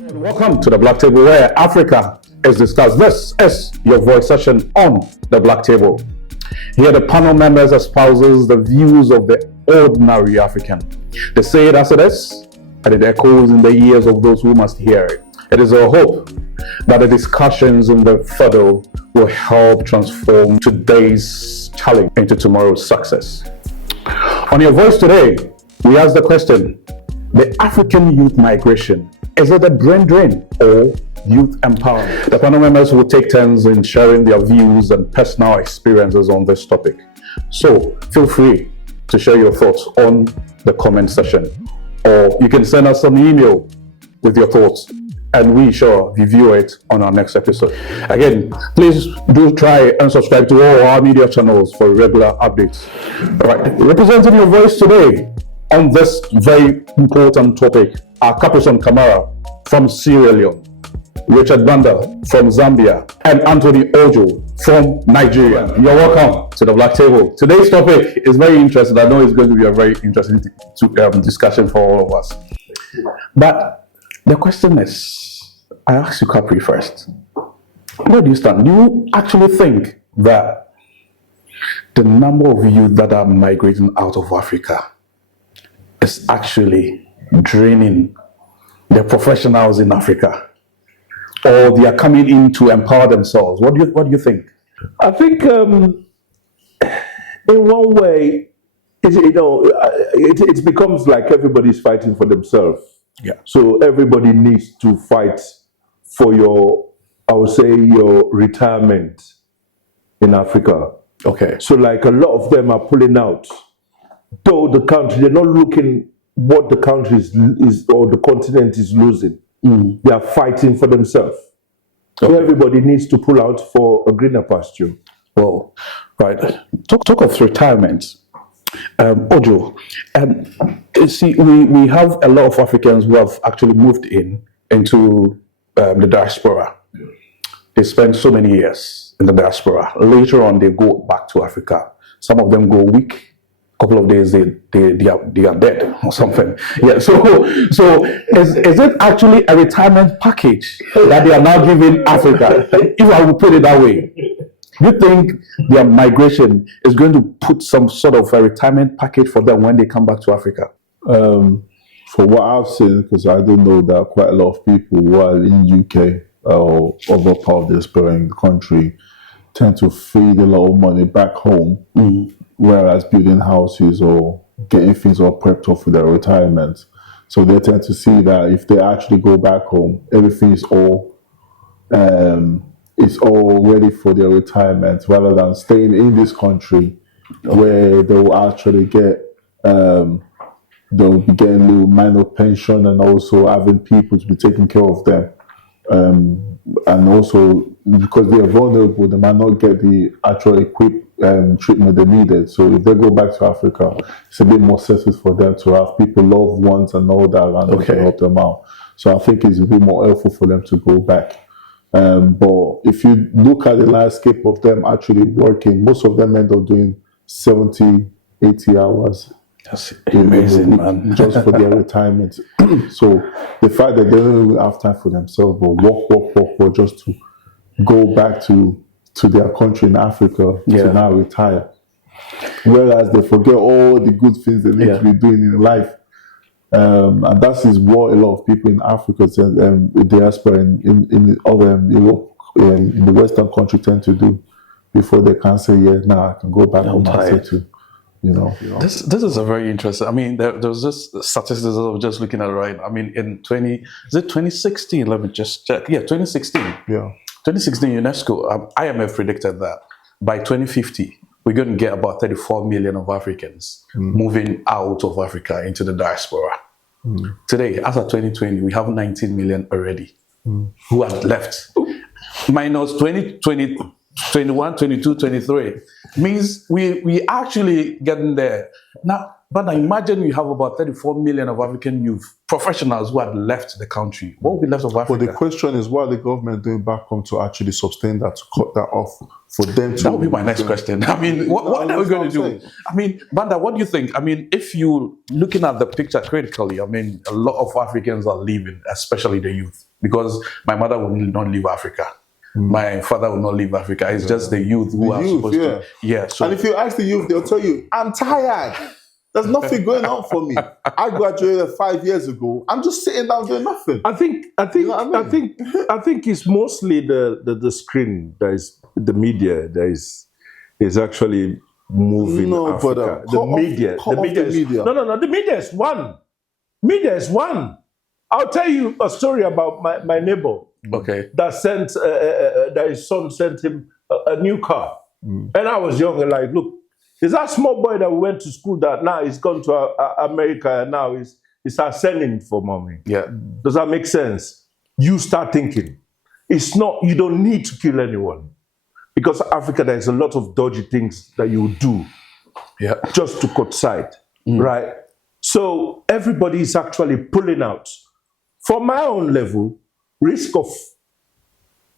Welcome to the Black Table, where Africa is discussed. This is your voice session on the Black Table. Here, the panel members espouses the views of the ordinary African. They say it as it is, and it echoes in the ears of those who must hear it. It is our hope that the discussions in the fuddle will help transform today's challenge into tomorrow's success. On your voice today, we ask the question: the African youth migration, is it a brain drain or youth empowerment? The panel members will take turns in sharing their views and personal experiences on this topic. So feel free to share your thoughts on the comment section, or you can send us an email with your thoughts, and we shall review it on our next episode. Again, please do try and subscribe to all our media channels for regular updates. All right, representing your voice today on this very important topic are Capuson Kamara from Sierra Leone, Richard Banda from Zambia, and Anthony Ojo from Nigeria. You're welcome to the Black Table. Today's topic is very interesting. I know it's going to be a very interesting discussion for all of us. But the question is, I ask you, Capri, first. Where do you stand? Do you actually think that the number of youth that are migrating out of Africa is actually draining the professionals in Africa, or they are coming in to empower themselves? What do you think? I think in one way, it becomes like everybody's fighting for themselves. Yeah. So everybody needs to fight for your retirement in Africa. Okay. So like a lot of them are pulling out. Though the country, they're not looking what the country is or the continent is losing. They are fighting for themselves. So everybody needs to pull out for a greener pasture. Well, right. Talk of retirement, Ojo. And see, we have a lot of Africans who have actually moved into the diaspora. They spend so many years in the diaspora. Later on, they go back to Africa. Some of them go a week. Couple of days they are dead or something. Yeah. So is it actually a retirement package that they are now giving Africa? If I would put it that way, you think their migration is going to put some sort of a retirement package for them when they come back to Africa? For what I've seen, because I do know that quite a lot of people who are in UK or other part of the aspiring country tend to feed a lot of money back home. Whereas building houses or getting things all prepped up for their retirement. So they tend to see that if they actually go back home, everything is all ready for their retirement, rather than staying in this country where they will actually get they'll be getting a little minor pension, and also having people to be taking care of them. And also because they are vulnerable, they might not get the actual equipped treatment they needed. So if they go back to Africa, it's a bit more sensitive for them to have people, loved ones and all that around to help them out. So I think it's a bit more helpful for them to go back. But if you look at the landscape of them actually working, most of them end up doing 70, 80 hours. That's amazing, man. Just for their retirement. So the fact that they don't even have time for themselves, but work, just to go back to their country in Africa to now retire. Whereas they forget all the good things they need to be doing in life. And that is what a lot of people in Africa, in diaspora, in other Europe, in the Western country tend to do before they can say, I can go back home and settle. This is a very interesting. I mean, there was this statistics I was just looking at, right? I mean, in 2016? Let me just check. Yeah, 2016. Yeah. 2016 UNESCO, IMF predicted that by 2050, we're going to get about 34 million of Africans moving out of Africa into the diaspora. Today, as of 2020, we have 19 million already who have left. Minus 2020, 21, 22, 23 means we actually getting there. Now, But now imagine you have about 34 million of African youth professionals who had left the country. What would be left of Africa? But the question is, what are the government doing back home to actually sustain that, to cut that off, for them to... That would be my next question. I mean, what are we going to do? saying. I mean, Banda, what do you think? I mean, if you looking at the picture critically, I mean, a lot of Africans are leaving, especially the youth, because my mother will not leave Africa. My father will not leave Africa. It's just the youth who are supposed to. Yeah. So, and if you ask the youth, they'll tell you, I'm tired. There's nothing going on for me. I graduated 5 years ago. I'm just sitting down doing nothing. I think it's mostly the screen that is the media that is actually moving Africa. The media. No. The media is one. Media is one. I'll tell you a story about my neighbor. Okay. That his son sent him a new car, and I was young and like, look. Is that small boy that went to school that now he's gone to America and now he's sending for money? Yeah. Does that make sense? You start thinking. It's not, you don't need to kill anyone. Because Africa, there's a lot of dodgy things that you do just to cut side, right? So everybody is actually pulling out. For my own level, risk of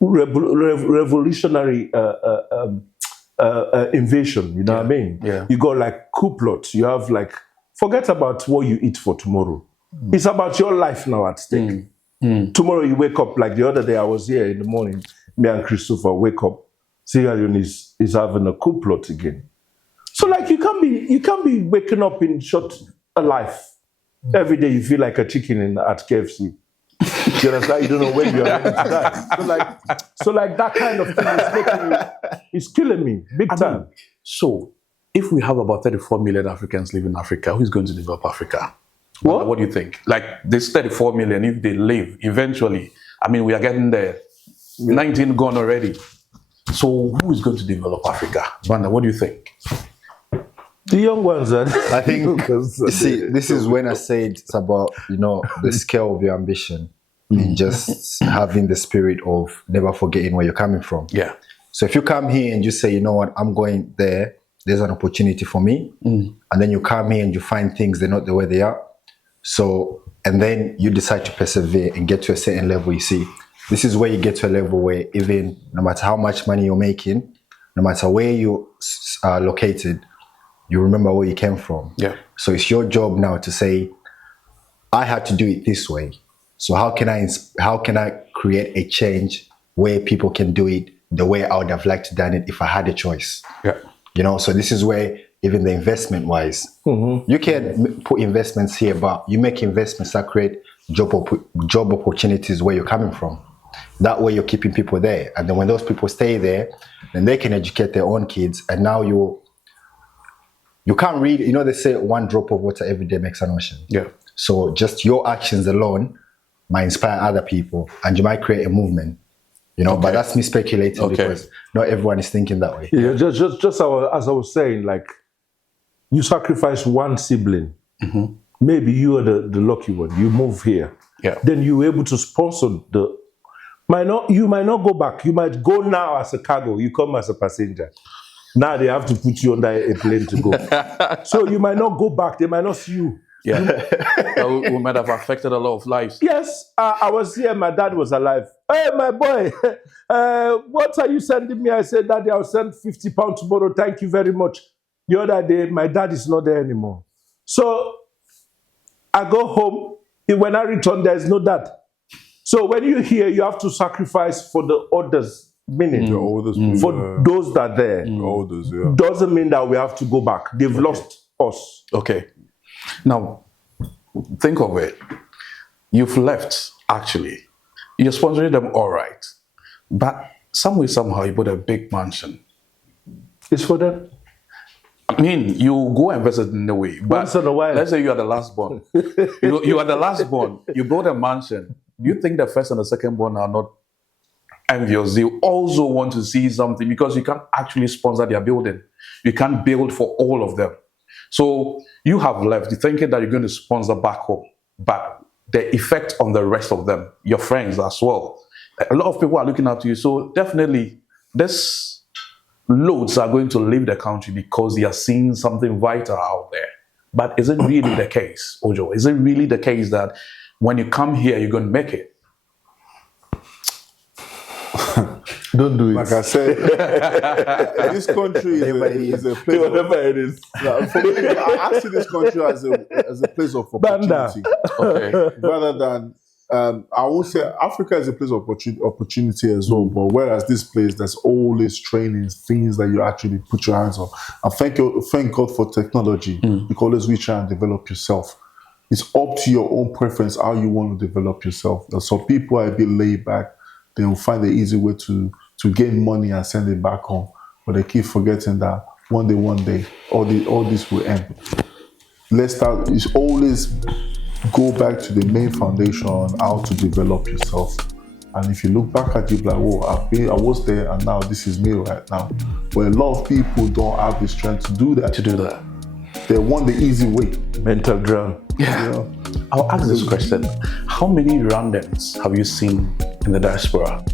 revolutionary invasion, you know what I mean? Yeah. You got like coup plots. You have like, forget about what you eat for tomorrow. It's about your life now at stake. Tomorrow you wake up, like the other day I was here in the morning, me and Christopher wake up, Sierra Leone is having a coup plot again. So like you can't be waking up in short a life. Every day you feel like a chicken at KFC. You understand? You don't know when you are ready to die. So like that kind of thing is killing me big time. So if we have about 34 million Africans living in Africa, who's going to develop Africa? What do you think? Like this 34 million, if they live eventually, I mean, we are getting there. 19 gone already. So who is going to develop Africa? Banda, what do you think? The young ones, I think, see, this is when I said it's about, the scale of your ambition and just having the spirit of never forgetting where you're coming from. Yeah. So if you come here and you say, you know what, I'm going there, there's an opportunity for me. And then you come here and you find things, they're not the way they are. So, and then you decide to persevere and get to a certain level, you see. This is where you get to a level where even no matter how much money you're making, no matter where you are located, you remember where you came from. Yeah. So it's your job now to say, I had to do it this way. So how can I create a change where people can do it the way I would have liked to done it if I had a choice? Yeah. So this is where even the investment wise, you can put investments here, but you make investments that create job opportunities where you're coming from. That way you're keeping people there. And then when those people stay there, then they can educate their own kids. And now you can't read, they say one drop of water every day makes an ocean. Yeah. So just your actions alone might inspire other people and you might create a movement, but that's me speculating because not everyone is thinking that way. Yeah, just as I was saying, like you sacrifice one sibling. Maybe you are the lucky one. You move here. Yeah. Then you're able to sponsor you might not go back. You might go now as a cargo. You come as a passenger. Now they have to put you on a plane to go. So you might not go back. They might not see you. Yeah. We might have affected a lot of lives. Yes. I was here. My dad was alive. Hey, my boy, what are you sending me? I said, Daddy, I'll send £50 tomorrow. Thank you very much. The other day, my dad is not there anymore. So I go home. When I return, there's no dad. So when you're here, you have to sacrifice for the others. Meaning, for those that are there, doesn't mean that we have to go back. They've lost us. Okay. Now, think of it. You've left, actually. You're sponsoring them all right. But some way, somehow, you bought a big mansion. It's for them. I mean, you go and visit in a way. But once in a while. Let's say you are the last born. you are the last born. You build a mansion. Do you think the first and the second born are not envious? They also want to see something because you can't actually sponsor their building. You can't build for all of them. So you have left thinking that you're going to sponsor back home, but the effect on the rest of them, your friends as well. A lot of people are looking up to you. So definitely, this loads are going to leave the country because they are seeing something vital out there. But is it really the case, Ojo? Is it really the case that when you come here, you're going to make it? Don't do it. Like I said, This country is a place. whatever it is. For me, I see this country as a place of opportunity, Okay. rather than. I would say Africa is a place of opportunity as well, but whereas this place, there's always training, things that you actually put your hands on. And thank God for technology. You can always reach out and develop yourself. It's up to your own preference how you want to develop yourself. So people are a bit laid back. They will find the easy way to gain money and send it back home, but they keep forgetting that one day, all this will end. Let's start. It's always go back to the main foundation on how to develop yourself. And if you look back at it, like, whoa, I was there and now this is me right now. But a lot of people don't have the strength to do that. They want the easy way. Mental drown. Yeah. I'll ask this question. How many Rwandans have you seen in the diaspora?